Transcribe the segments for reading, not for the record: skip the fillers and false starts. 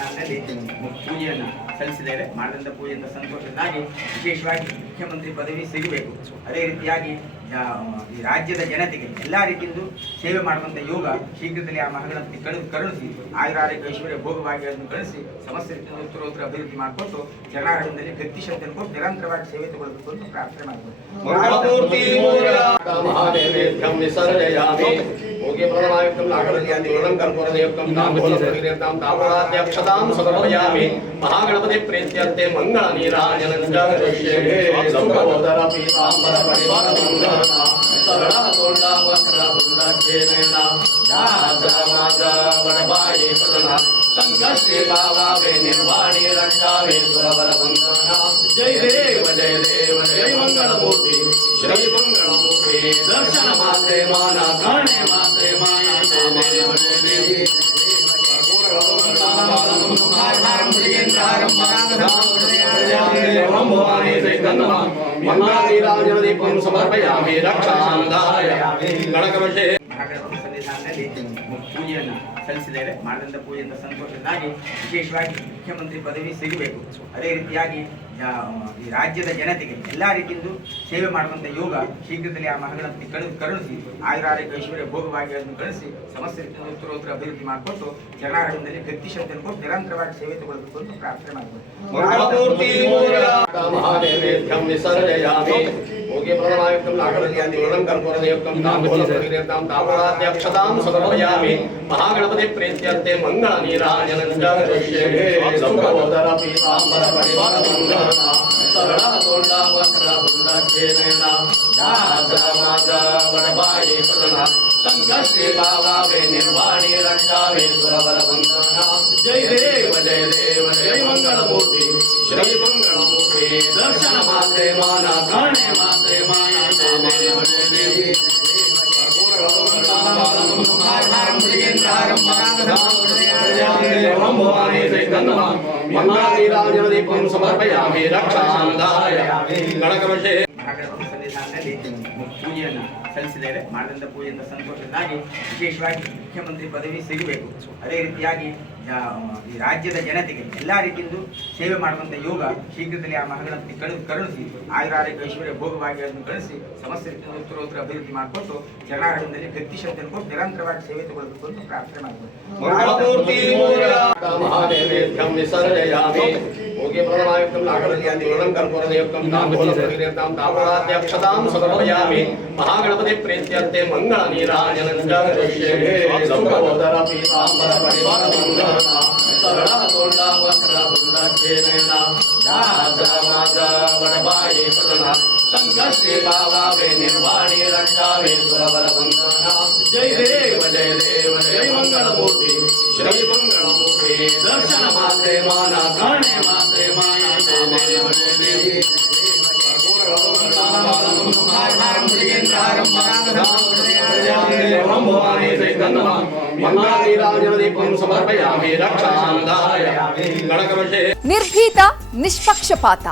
ಸನ್ನಿಧಾನದಲ್ಲಿ ಪೂಜೆಯನ್ನು ಸಲ್ಲಿಸಿದ್ದೇವೆ. ಮಾಡಿದಂಥ ಪೂಜೆಯಿಂದ ಸಂತೋಷದಿಂದಾಗಿ ವಿಶೇಷವಾಗಿ ಮುಖ್ಯಮಂತ್ರಿ ಪದವಿ ಸಿಗಬೇಕು. ಅದೇ ರೀತಿಯಾಗಿ ಈ ರಾಜ್ಯದ ಜನತೆಗೆ ಎಲ್ಲ ರೀತಿಯಿಂದ ಸೇವೆ ಮಾಡುವಂಥ ಯೋಗ ಶೀಘ್ರದಲ್ಲಿ ಆ ಮಹಾಗಣಪತಿ ಕರುಣಿಸಿ ಆಯುರಾರೋಗ್ಯ ಐಶ್ವರ್ಯ ಭೋಗಭಾಗ್ಯಗಳನ್ನು ಕಳಿಸಿ ಸಮಸ್ತ ರೀತಿಯಿಂದ ಉತ್ತರೋತ್ತರ ಅಭಿವೃದ್ಧಿ ಮಾಡಿಕೊಟ್ಟು ಜನಾರ್ದನದಲ್ಲಿ ಗತಿ ಶಕ್ತಿಯನ್ನು ಕೊಟ್ಟು ನಿರಂತರವಾಗಿ ಸೇವೆ ತಗೊಳ್ಳಬೇಕು ಅಂತ ಪ್ರಾರ್ಥನೆ ಮಾಡಬೇಕು. भोगे प्रणमायुक्तं नागरत्यादिगुणं कर्पूरनियुक्तं ताम्बूलप्रतिगृह्यतां ताम्बूलाद्यक्षतां समर्पयामि। महागणपति प्रीत्यर्थे मङ्गलनीराजनं च करिष्ये। सुखोदरपीताम्बरपरिवारमङ्गलना सरळतोण्डावक्रतुण्डकेन याजमाजवरवाणी सदना संकष्टे भावावे निर्वाणी रक्षावे सुरवरवन्दना। जय देव जय देव जय मंगलमूर्ति श्री मंगलमूर्ति दर्शन मात्रे माना धरणे मात्रे माना जय देव जय देव मंगलानीराजनदीपं समर्पयामि रक्षांधाय गणकवशे ಸನ್ನಿಧಾನದಲ್ಲಿ ಪೂಜೆಯನ್ನು ಸಲ್ಲಿಸಿದ್ದೇವೆ. ಮಾಡಿದಂಥ ಪೂಜೆಯಿಂದ ಸಂತೋಷದಿಂದಾಗಿ ವಿಶೇಷವಾಗಿ ಮುಖ್ಯಮಂತ್ರಿ ಪದವಿ ಸಿಗಬೇಕು. ಅದೇ ರೀತಿಯಾಗಿ ಈ ರಾಜ್ಯದ ಜನತೆಗೆ ಎಲ್ಲ ರೀತಿಯಿಂದ ಸೇವೆ ಮಾಡುವಂಥ ಯೋಗ ಶೀಘ್ರದಲ್ಲಿ ಆ ಮಹಾಗಣಪತಿ ಕರುಣಿಸಿ ಆಯುರಾರೋಗ್ಯ ಐಶ್ವರ್ಯ ಭೋಗಭಾಗ್ಯಗಳನ್ನು ಕಳಿಸಿ ಸಮಸ್ತ ರೀತಿಯಿಂದ ಉತ್ತರೋತ್ತರ ಅಭಿವೃದ್ಧಿ ಮಾಡಿಕೊಟ್ಟು ಜನಾರ್ದನದಲ್ಲಿ ಗತಿ ಶಕ್ತಿಯನ್ನು ಕೊಟ್ಟು ನಿರಂತರವಾಗಿ ಸೇವೆ ತಗೊಳ್ಳಬೇಕು ಅಂತ ಪ್ರಾರ್ಥನೆ ಮಾಡಬೇಕು. भोगे प्रणमायुक्तं नागरत्यादिगुणं कर्पूरनियुक्तं ताम्बूलप्रतिगृह्यतां ताम्बूलाद्यक्षतां समर्पयामि। महागणपति प्रीत्यर्थे मङ्गलनीराजनं च करिष्ये। सुखोदरपीताम्बरपरिवारमङ्गलना सरळतोण्डावक्रतुण्डकेन याजमाजवरवाणी सदना संकष्टे भावावे निर्वाणी रक्षावे सुरवरवन्दना। जय देव जय देव जय मंगलमूर्ति श्री मंगलमूर्ति दर्शन मात्रे माना धरणे मात्रे माना जय देव जय देव मंगलानीराजनदीपं समर्पयामि रक्षांधाय गणकवशे ಸನ್ನಿಧಾನದಲ್ಲಿ ಪೂಜೆಯನ್ನು ಸಲ್ಲಿಸಿದ್ದೇವೆ. ಮಾಡಿದಂಥ ಪೂಜೆಯಿಂದ ಸಂತೋಷದಿಂದಾಗಿ ವಿಶೇಷವಾಗಿ ಮುಖ್ಯಮಂತ್ರಿ ಪದವಿ ಸಿಗಬೇಕು. ಅದೇ ರೀತಿಯಾಗಿ ಈ ರಾಜ್ಯದ ಜನತೆಗೆ ಎಲ್ಲ ರೀತಿಯಿಂದ ಸೇವೆ ಮಾಡುವಂಥ ಯೋಗ ಶೀಘ್ರದಲ್ಲಿ ಆ ಮಹಾಗಣಪತಿ ಕರುಣಿಸಿ ಆಯುರಾರೋಗ್ಯ ಐಶ್ವರ್ಯ ಭೋಗಭಾಗ್ಯಗಳನ್ನು ಕಳಿಸಿ ಸಮಸ್ತ ರೀತಿಯಿಂದ ಉತ್ತರೋತ್ತರ ಅಭಿವೃದ್ಧಿ ಮಾಡಿಕೊಟ್ಟು ಜನಾರ್ದನದಲ್ಲಿ ಗತಿ ಶಕ್ತಿಯನ್ನು ಕೊಟ್ಟು ನಿರಂತರವಾಗಿ ಸೇವೆ ತಗೊಳ್ಳಬೇಕು ಅಂತ ಪ್ರಾರ್ಥನೆ ಮಾಡಬೇಕು. भोगे प्रणमायुक्तं नागरत्यादिगुणं कर्पूरनियुक्तं ताम्बूलप्रतिगृह्यतां ताम्बूलाद्यक्षतां समर्पयामि। महागणपति प्रीत्यर्थे मङ्गलनीराजनं च करिष्ये। सुखोदरपीताम्बरपरिवारमङ्गलना सरळतोण्डावक्रतुण्डकेन याजमाजवरवाणी सदना संकष्टे भावावे निर्वाणी रक्षावे सुरवरवन्दना। जय देव जय देव जय मंगलमूर्ति श्री मंगलमूर्ति दर्शन मात्रे माना धरणे मात्रे माना जय देव जय देव मंगलानीराजनदीपं समर्पयामि रक्षांधाय गणकवशे ನಿರ್ಭೀತ ನಿಷ್ಪಕ್ಷಪಾತ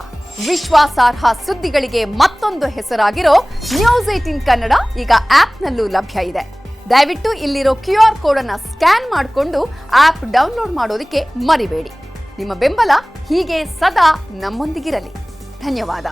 ವಿಶ್ವಾಸಾರ್ಹ ಸುದ್ದಿಗಳಿಗೆ ಮತ್ತೊಂದು ಹೆಸರಾಗಿರೋ ನ್ಯೂಸ್18 ಕನ್ನಡ ಈಗ ಆಪ್ನಲ್ಲೂ ಲಭ್ಯ ಇದೆ. ದಯವಿಟ್ಟು ಇಲ್ಲಿರೋ QR ಕೋಡ್ ಅನ್ನು ಸ್ಕ್ಯಾನ್ ಮಾಡಿಕೊಂಡು ಆಪ್ ಡೌನ್ಲೋಡ್ ಮಾಡೋದಕ್ಕೆ ಮರಿಬೇಡಿ. ನಿಮ್ಮ ಬೆಂಬಲ ಹೀಗೆ ಸದಾ ನಮ್ಮೊಂದಿಗಿರಲಿ. ಧನ್ಯವಾದ.